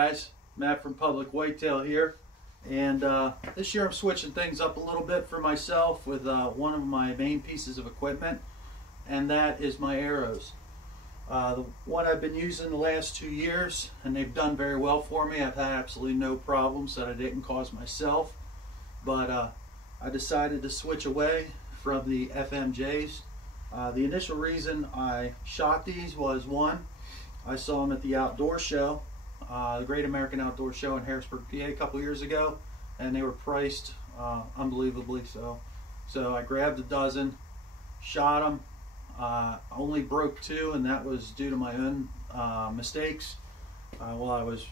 guys, Matt from Public Whitetail here, and this year I'm switching things up a little bit for myself with one of my main pieces of equipment, and that is my arrows. The one I've been using the last 2 years, and they've done very well for me. I've had absolutely no problems that I didn't cause myself, but I decided to switch away from the FMJs. The initial reason I shot these was, one, I saw them at the outdoor show, the Great American Outdoor Show in Harrisburg, PA a couple years ago, and they were priced unbelievably so. So I grabbed a dozen, shot them, only broke 2, and that was due to my own mistakes while I was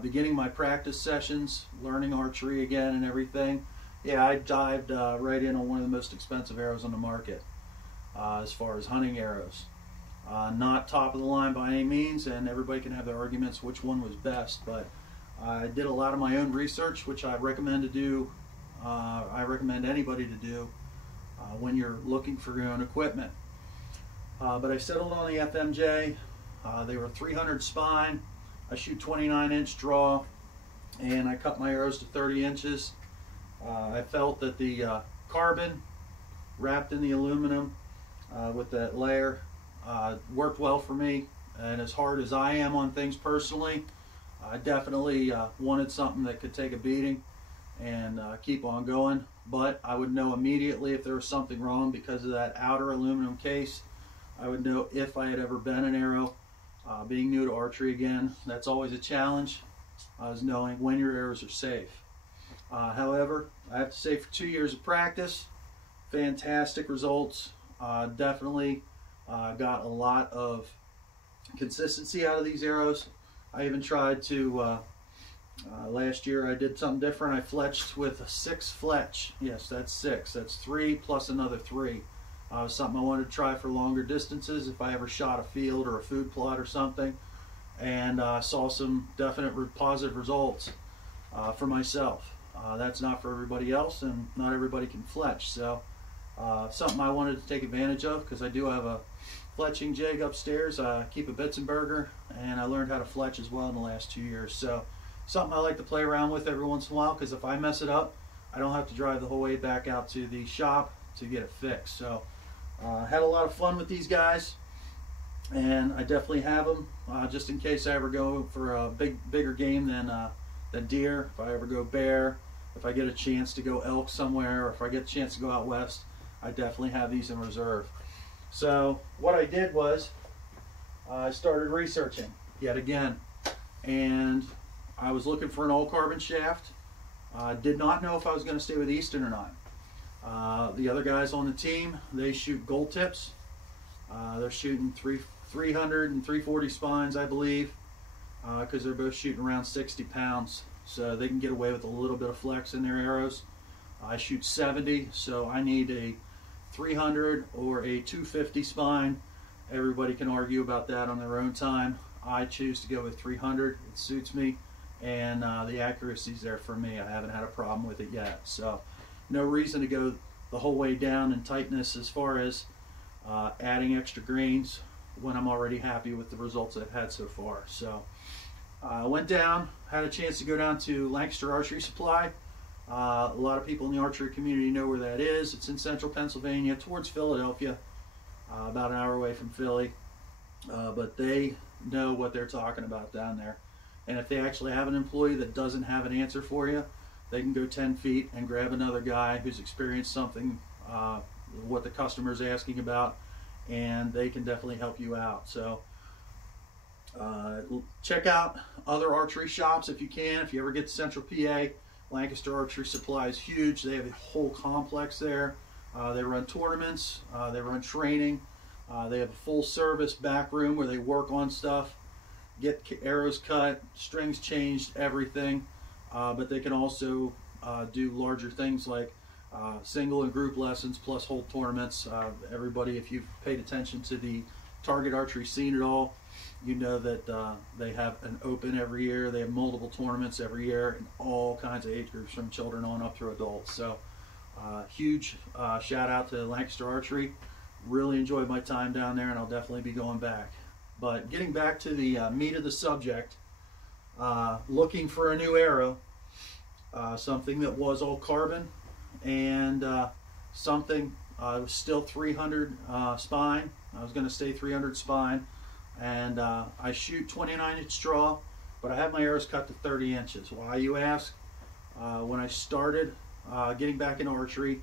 beginning my practice sessions, learning archery again and everything. Yeah, I dived right in on one of the most expensive arrows on the market as far as hunting arrows. Not top of the line by any means, and everybody can have their arguments which one was best, but I did a lot of my own research, which I recommend to do. I recommend anybody to do when you're looking for your own equipment. But I settled on the FMJ. They were 300 spine. I shoot 29-inch draw, and I cut my arrows to 30 inches. I felt that the carbon wrapped in the aluminum with that layer worked well for me, and as hard as I am on things personally, I definitely wanted something that could take a beating and keep on going. But I would know immediately if there was something wrong because of that outer aluminum case. I would know if I had ever bent an arrow. Being new to archery again, that's always a challenge, is knowing when your arrows are safe. However, I have to say, for 2 years of practice, fantastic results. Definitely got a lot of consistency out of these arrows. I even tried to, last year I did something different. I fletched with a 6 fletch. Yes, that's 6. That's 3 plus another 3. Something I wanted to try for longer distances if I ever shot a field or a food plot or something, and saw some definite positive results for myself. That's not for everybody else, and not everybody can fletch. So something I wanted to take advantage of, because I do have a fletching jig upstairs. I keep a Bitzenberger, and I learned how to fletch as well in the last 2 years. So something I like to play around with every once in a while, because if I mess it up, I don't have to drive the whole way back out to the shop to get it fixed. So had a lot of fun with these guys, and I definitely have them just in case I ever go for a bigger game than deer. If I ever go bear, if I get a chance to go elk somewhere, or if I get a chance to go out west, I definitely have these in reserve. So what I did was I started researching yet again, and I was looking for an all carbon shaft. Did not know if I was going to stay with Easton or not. The other guys on the team, they shoot gold tips. They're shooting 300 and 340 spines, I believe, because they're both shooting around 60 pounds. So they can get away with a little bit of flex in their arrows. I shoot 70, so I need a 300 or a 250 spine. Everybody can argue about that on their own time. I choose to go with 300. It suits me, and the accuracy's there for me. I haven't had a problem with it yet. So no reason to go the whole way down in tightness as far as adding extra grains when I'm already happy with the results I've had so far. So I went down, had a chance to go down to Lancaster Archery Supply. A lot of people in the archery community know where that is. It's in central Pennsylvania, towards Philadelphia, about an hour away from Philly. But they know what they're talking about down there. And if they actually have an employee that doesn't have an answer for you, they can go 10 feet and grab another guy who's experienced something, what the customer's asking about, and they can definitely help you out. So check out other archery shops if you can. If you ever get to Central PA, Lancaster Archery Supply is huge. They have a whole complex there. They run tournaments, they run training, they have a full service back room where they work on stuff, get arrows cut, strings changed, everything. But they can also do larger things like single and group lessons plus whole tournaments. Everybody, if you've paid attention to the target archery scene at all, you know that they have an open every year. They have multiple tournaments every year in all kinds of age groups, from children on up through adults. So huge shout out to Lancaster Archery. Really enjoyed my time down there, and I'll definitely be going back. But getting back to the meat of the subject, looking for a new arrow, something that was all carbon, and something was still 300 spine. I was going to stay 300 spine, and I shoot 29-inch draw, but I have my arrows cut to 30 inches. Why, you ask? When I started getting back in archery,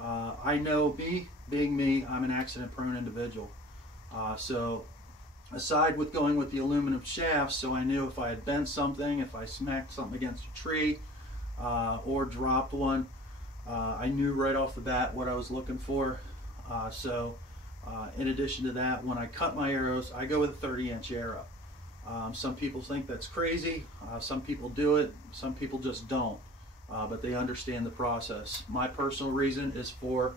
I know, me being me, I'm an accident-prone individual. So aside with going with the aluminum shafts, so I knew if I had bent something, if I smacked something against a tree or dropped one, I knew right off the bat what I was looking for. In addition to that, when I cut my arrows, I go with a 30-inch arrow. Some people think that's crazy. Some people do it. Some people just don't. But they understand the process. My personal reason is for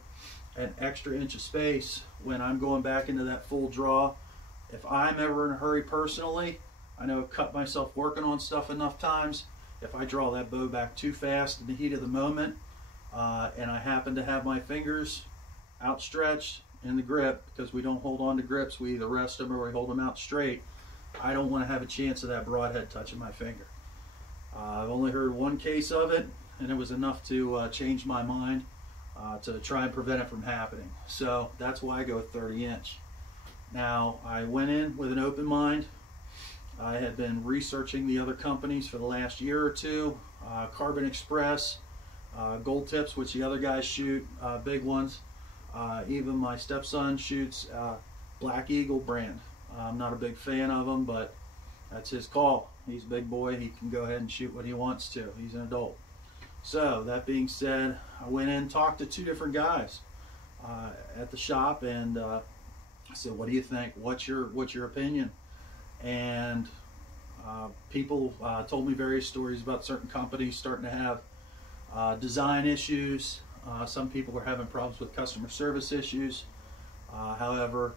an extra inch of space when I'm going back into that full draw. If I'm ever in a hurry personally, I know I've cut myself working on stuff enough times. If I draw that bow back too fast in the heat of the moment, and I happen to have my fingers outstretched in the grip, because we don't hold on to grips, we either rest them or we hold them out straight, I don't want to have a chance of that broadhead touching my finger. I've only heard one case of it, and it was enough to change my mind to try and prevent it from happening. So that's why I go 30-inch. Now, I went in with an open mind. I had been researching the other companies for the last year or two. Carbon Express, Gold Tips, which the other guys shoot, big ones. Even my stepson shoots Black Eagle brand. I'm not a big fan of them, but that's his call. He's a big boy. He can go ahead and shoot what he wants to. He's an adult. So that being said, I went in and talked to two different guys at the shop, and I said, "What do you think? What's your opinion?" And people told me various stories about certain companies starting to have design issues. Some people were having problems with customer service issues. However,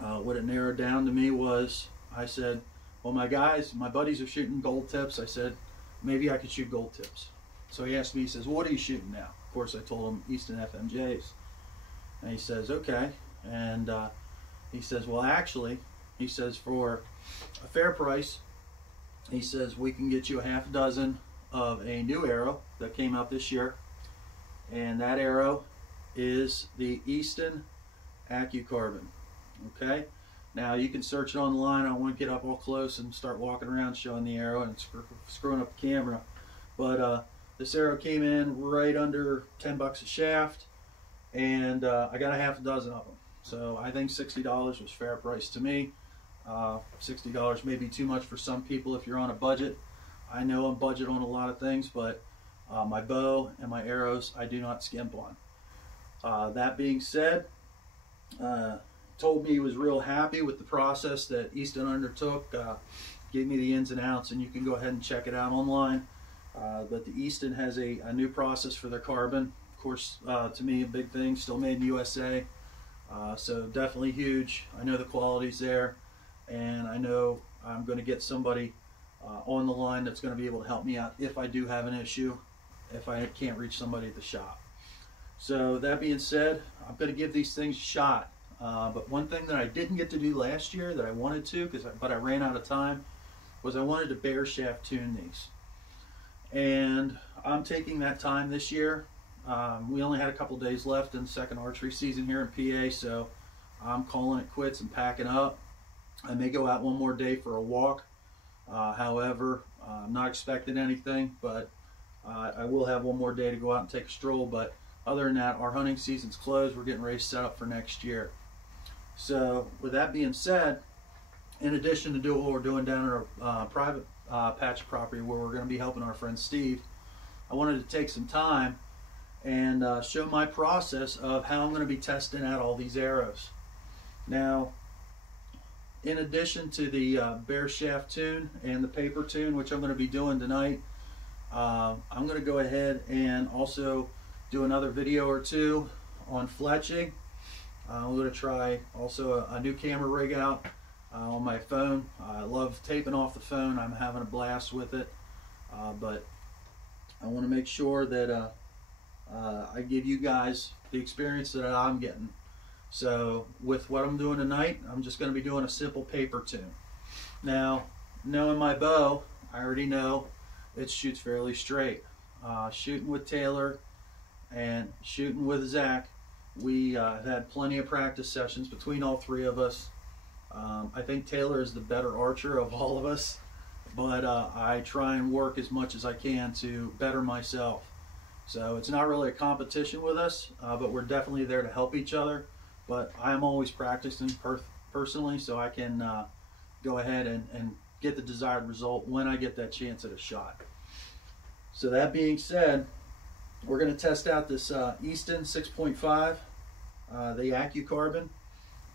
what it narrowed down to me was, I said, well, my buddies are shooting Gold Tips. I said, maybe I could shoot Gold Tips. So he asked me, he says, well, what are you shooting now? Of course, I told him Easton FMJs. And he says, okay. And he says, well, actually, he says, for a fair price, he says, we can get you a half dozen of a new arrow that came out this year. And that arrow is the Easton AccuCarbon. Okay? Now, you can search it online. I don't want to get up all close and start walking around showing the arrow and screwing up the camera. But this arrow came in right under 10 bucks a shaft, and I got a half dozen of them. So I think $60 was fair price to me. $60 may be too much for some people if you're on a budget. I know I'm budget on a lot of things, but my bow and my arrows I do not skimp on. That being said, told me he was real happy with the process that Easton undertook, gave me the ins and outs, and you can go ahead and check it out online. But the Easton has a new process for their carbon. Of course, to me, a big thing, still made in the USA. So definitely huge. I know the quality's there, and I know I'm going to get somebody on the line that's going to be able to help me out if I do have an issue, if I can't reach somebody at the shop. So that being said, I'm going to give these things a shot. But one thing that I didn't get to do last year that I wanted to, but I ran out of time, was I wanted to bare shaft tune these. And I'm taking that time this year. We only had a couple days left in the second archery season here in PA, so I'm calling it quits and packing up. I may go out one more day for a walk. However, I'm not expecting anything, but I will have one more day to go out and take a stroll. But other than that, our hunting season's closed. We're getting ready to set up for next year. So with that being said, in addition to doing what we're doing down in our private patch of property where we're going to be helping our friend Steve, I wanted to take some time and show my process of how I'm going to be testing out all these arrows. Now, in addition to the bare shaft tune and the paper tune, which I'm going to be doing tonight, I'm going to go ahead and also do another video or two on fletching. I'm going to try also a new camera rig out on my phone. I love taping off the phone. I'm having a blast with it, but I want to make sure that I give you guys the experience that I'm getting. So with what I'm doing tonight, I'm just going to be doing a simple paper tune. Now, knowing my bow, I already know it shoots fairly straight. Shooting with Taylor and shooting with Zach, we have had plenty of practice sessions between all three of us. I think Taylor is the better archer of all of us, but I try and work as much as I can to better myself. So it's not really a competition with us, but we're definitely there to help each other. But I'm always practicing personally, so I can go ahead and get the desired result when I get that chance at a shot. So that being said, we're going to test out this Easton 6.5, the AccuCarbon,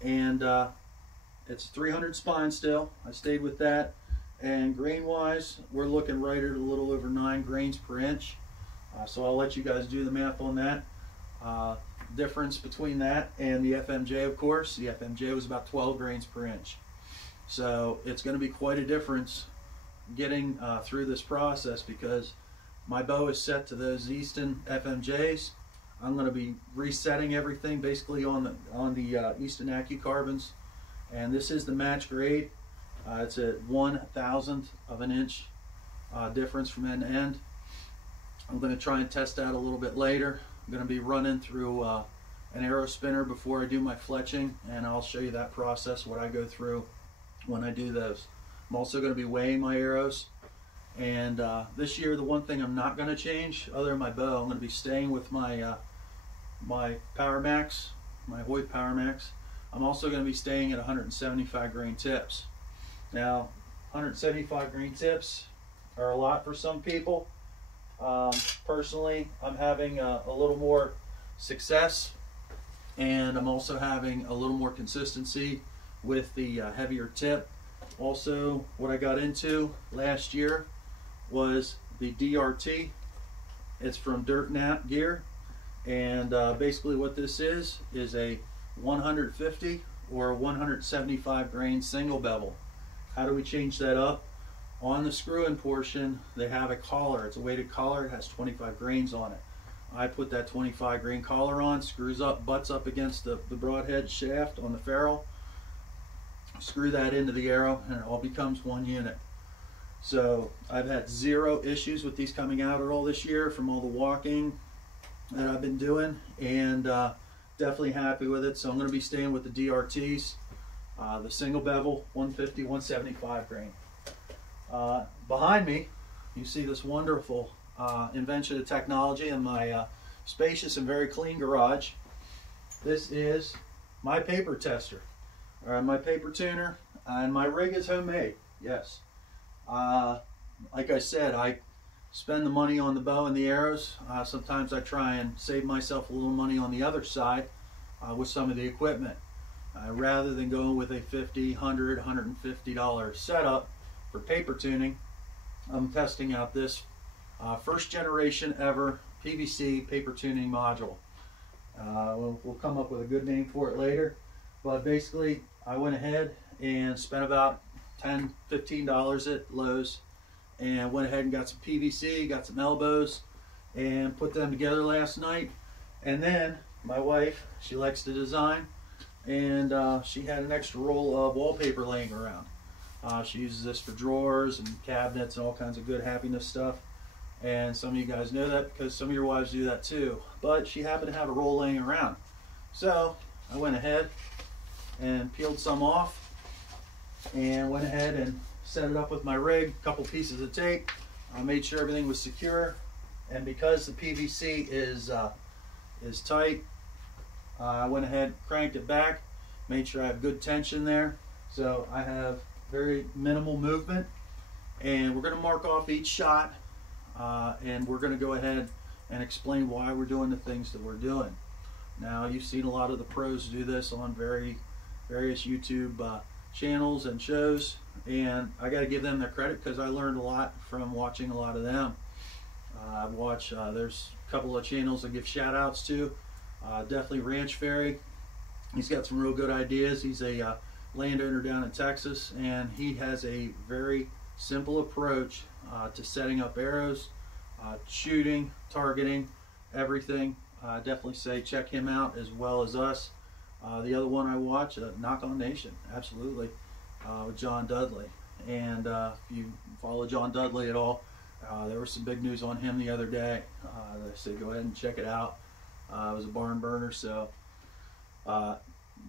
and it's 300 spine still. I stayed with that, and grain wise we're looking right at a little over 9 grains per inch. So I'll let you guys do the math on that. Difference between that and the FMJ, of course, the FMJ was about 12 grains per inch. So it's going to be quite a difference getting through this process, because my bow is set to those Easton FMJs. I'm going to be resetting everything basically on the Easton AccuCarbons, and this is the match grade. It's a 1/1000th of an inch difference from end to end. I'm going to try and test that a little bit later. I'm going to be running through an arrow spinner before I do my fletching, and I'll show you that process, what I go through when I do those. I'm also going to be weighing my arrows, and this year the one thing I'm not going to change, other than my bow, I'm going to be staying with my my Power Max, my Hoyt Power Max. I'm also going to be staying at 175 grain tips. Now 175 grain tips are a lot for some people. Personally, I'm having a little more success, and I'm also having a little more consistency with the heavier tip. Also, what I got into last year was the DRT. It's from Dirt Nap Gear, and basically what this is a 150 or 175 grain single bevel. How do we change that up? On the screw-in portion, they have a collar. It's a weighted collar. It has 25 grains on it. I put that 25 grain collar on, screws up, butts up against the broadhead shaft on the ferrule. Screw that into the arrow, and it all becomes one unit. So I've had zero issues with these coming out at all this year from all the walking that I've been doing, and definitely happy with it. So I'm going to be staying with the DRTs, the single bevel, 150, 175 grain. Behind me, you see this wonderful invention of technology in my spacious and very clean garage. This is my paper tester, my paper tuner, and my rig is homemade. Yes. Like I said, I spend the money on the bow and the arrows. Sometimes I try and save myself a little money on the other side with some of the equipment. Rather than going with a $50, $100, $150 setup for paper tuning, I'm testing out this first generation ever PVC paper tuning module. We'll come up with a good name for it later, but basically I went ahead and spent about $10, $15 at Lowe's, and went ahead and got some PVC, got some elbows, and put them together last night. And then my wife, she likes to design, and she had an extra roll of wallpaper laying around. She uses this for drawers and cabinets and all kinds of good happiness stuff. And some of you guys know that because some of your wives do that too. But she happened to have a roll laying around. So I went ahead and peeled some off and went ahead and set it up with my rig, a couple pieces of tape. I made sure everything was secure. And because the PVC is tight, I went ahead, cranked it back, made sure I have good tension there. So I have very minimal movement, and we're going to mark off each shot, and we're going to go ahead and explain why we're doing the things that we're doing. Now, you've seen a lot of the pros do this on various YouTube channels and shows, and I got to give them their credit because I learned a lot from watching a lot of them. I've watched, there's a couple of channels I give shout outs to, definitely Ranch Fairy. He's got some real good ideas. He's a landowner down in Texas, and he has a very simple approach to setting up arrows, shooting, targeting, everything. Definitely say check him out as well as us. The other one I watch, Knock on Nation, absolutely, with John Dudley. And if you follow John Dudley at all, there was some big news on him the other day. They said go ahead and check it out. It was a barn burner, so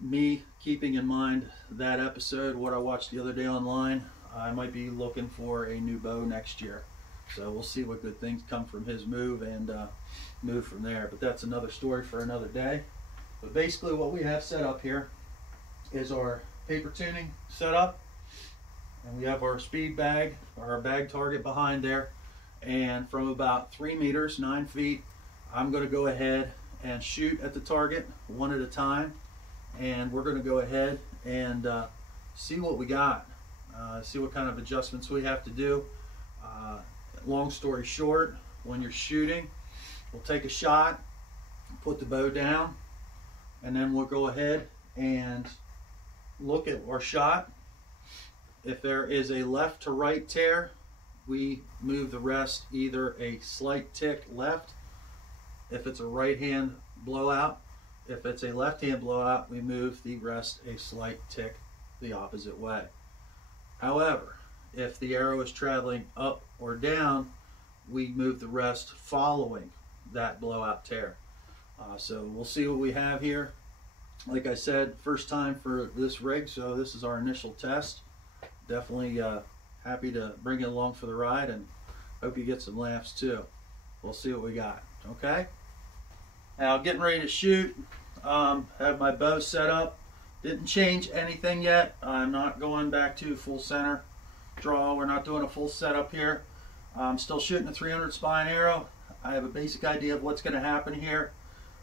me keeping in mind that episode, what I watched the other day online, I might be looking for a new bow next year. So we'll see what good things come from his move and move from there. But that's another story for another day. But basically what we have set up here is our paper tuning setup. And we have our speed bag, or our bag target behind there. And from about 3 meters, 9 feet, I'm going to go ahead and shoot at the target one at a time. And we're going to go ahead and see what we got. See what kind of adjustments we have to do. Long story short, when you're shooting, we'll take a shot, put the bow down, and then we'll go ahead and look at our shot. If there is a left to right tear, we move the rest either a slight tick left. If it's a right hand blowout, if it's a left hand blowout, we move the rest a slight tick the opposite way. However, if the arrow is traveling up or down, we move the rest following that blowout tear. So we'll see what we have here. Like I said, first time for this rig, so this is our initial test. Definitely happy to bring it along for the ride, and hope you get some laughs too. We'll see what we got. Okay? Now getting ready to shoot. Have my bow set up. Didn't change anything yet. I'm not going back to full center draw. We're not doing a full setup here. I'm still shooting a 300 spine arrow. I have a basic idea of what's going to happen here.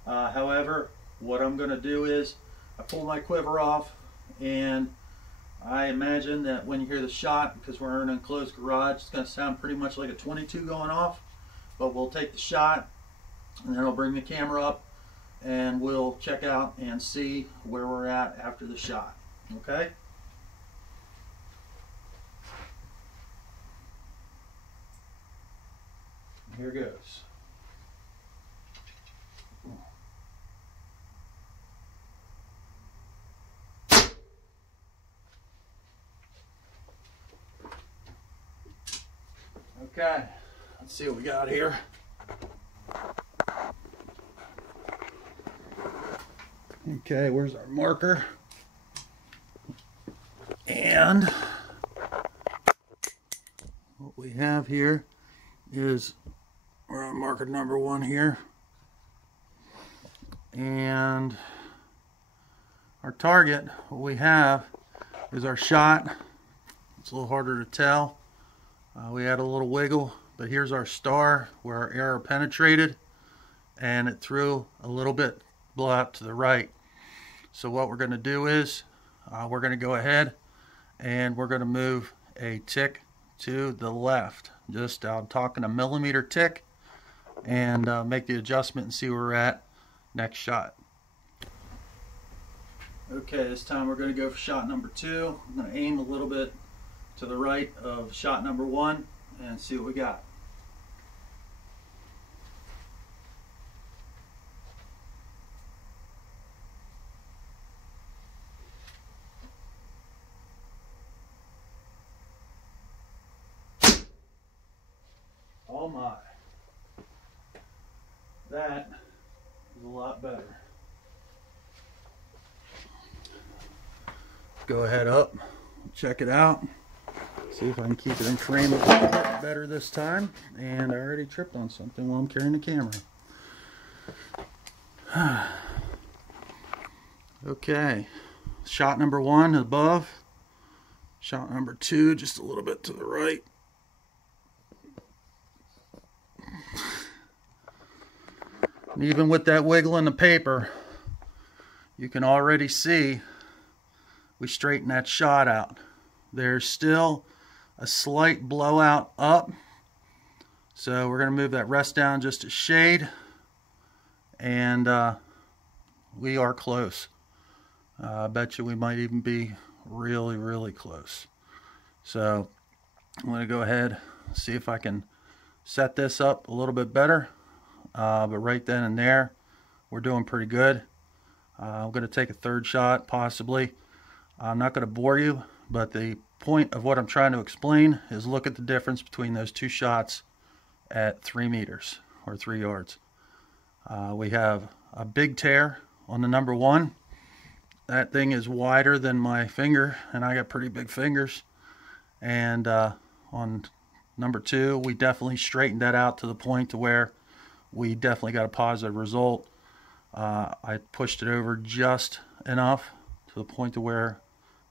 However, what I'm going to do is I pull my quiver off, and I imagine that when you hear the shot, because we're in an enclosed garage, it's going to sound pretty much like a 22 going off. But we'll take the shot, and then I'll bring the camera up, and we'll check out and see where we're at after the shot. Okay? Here goes. Okay, let's see what we got here. Okay, where's our marker? And what we have here is, we're on marker number 1 here. And our target, what we have is our shot. It's a little harder to tell. We had a little wiggle, but here's our star where our arrow penetrated, and it threw a little bit blowout to the right. So what we're going to do is we're going to go ahead and we're going to move a tick to the left. Just I'm talking a millimeter tick, and make the adjustment and see where we're at next shot. Okay, this time we're going to go for shot number 2. I'm going to aim a little bit to the right of shot number 1 and see what we got. Oh my, that is a lot better. Go ahead up, check it out, see if I can keep it in frame a little bit better this time. And I already tripped on something while I'm carrying the camera. Okay, shot number 1 above, shot number 2 just a little bit to the right. And even with that wiggle in the paper, you can already see we straighten that shot out. There's still a slight blowout up, so we're going to move that rest down just a shade, and we are close. I bet you we might even be really, really close. So I'm going to go ahead and see if I can set this up a little bit better. But right then and there, we're doing pretty good. I'm going to take a third shot, possibly. I'm not going to bore you, but the point of what I'm trying to explain is look at the difference between those two shots at 3 meters or 3 yards. We have a big tear on the number one. That thing is wider than my finger, and I got pretty big fingers. And on number two, we definitely straightened that out to the point to where we definitely got a positive result. I pushed it over just enough to the point to where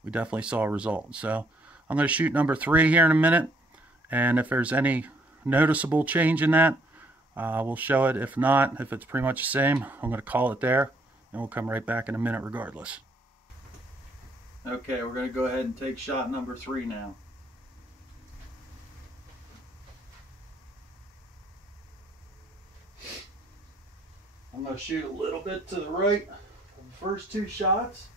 we definitely saw a result. So I'm going to shoot number three here in a minute, and if there's any noticeable change in that, we'll show it. If not, if it's pretty much the same, I'm going to call it there, and we'll come right back in a minute regardless. Okay, we're going to go ahead and take shot number three now. I'm going to shoot a little bit to the right of the first two shots.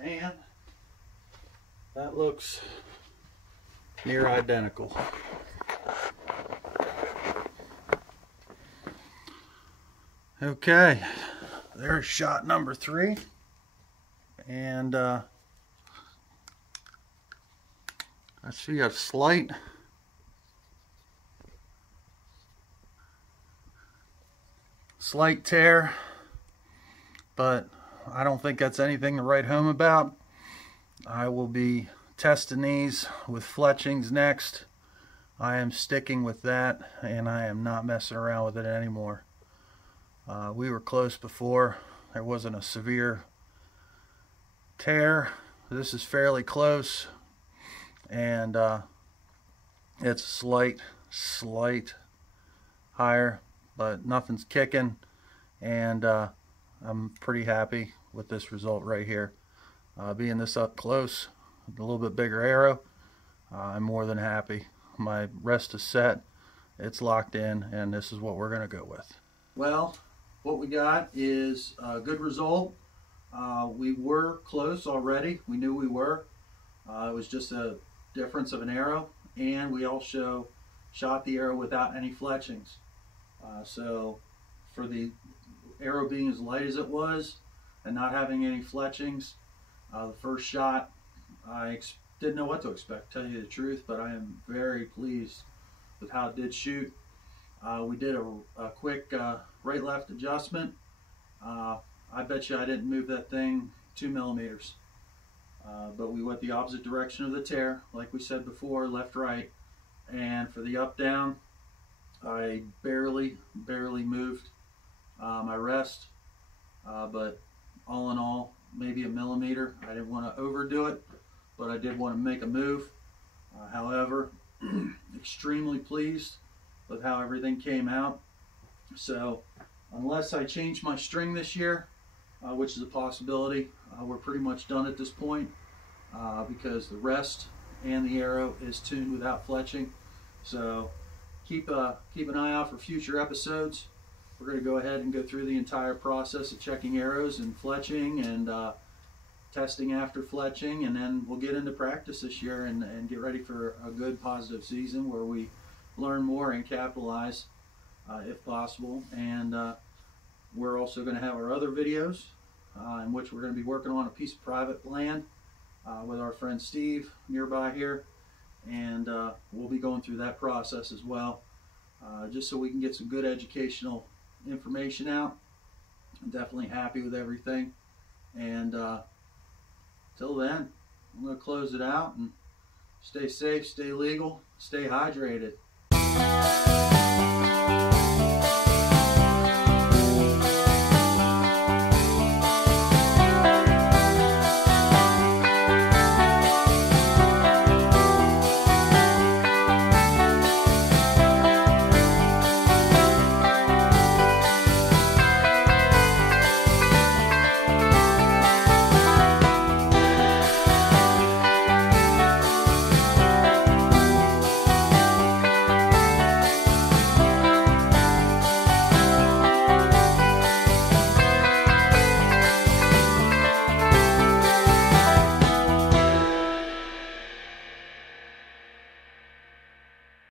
And that looks near identical. Okay, there's shot number three. And I see a slight tear, but I don't think that's anything to write home about. I will be testing these with fletchings next. I am sticking with that, and I am not messing around with it anymore. We were close before. There wasn't a severe tear. This is fairly close, and it's slight higher, but nothing's kicking, and I'm pretty happy with this result right here. Being this up close, a little bit bigger arrow, I'm more than happy. My rest is set, it's locked in, and this is what we're going to go with. Well, what we got is a good result. We were close already. We knew we were. It was just a difference of an arrow, and we also shot the arrow without any fletchings. So for the arrow being as light as it was and not having any fletchings, the first shot, I didn't know what to expect, to tell you the truth, but I am very pleased with how it did shoot. We did a quick right-left adjustment. I bet you I didn't move that thing 2 millimeters, but we went the opposite direction of the tear, like we said before, left-right, and for the up-down, I barely moved my rest, but all in all, maybe a millimeter. I didn't want to overdo it, but I did want to make a move. However, extremely pleased with how everything came out. So unless I change my string this year, which is a possibility, we're pretty much done at this point, because the rest and the arrow is tuned without fletching. So keep an eye out for future episodes. We're going to go ahead and go through the entire process of checking arrows and fletching and testing after fletching, and then we'll get into practice this year and get ready for a good positive season where we learn more and capitalize if possible. And we're also going to have our other videos in which we're going to be working on a piece of private land with our friend Steve nearby here, and we'll be going through that process as well, just so we can get some good educational information out. I'm definitely happy with everything, and till then, I'm going to close it out and stay safe, stay legal, stay hydrated.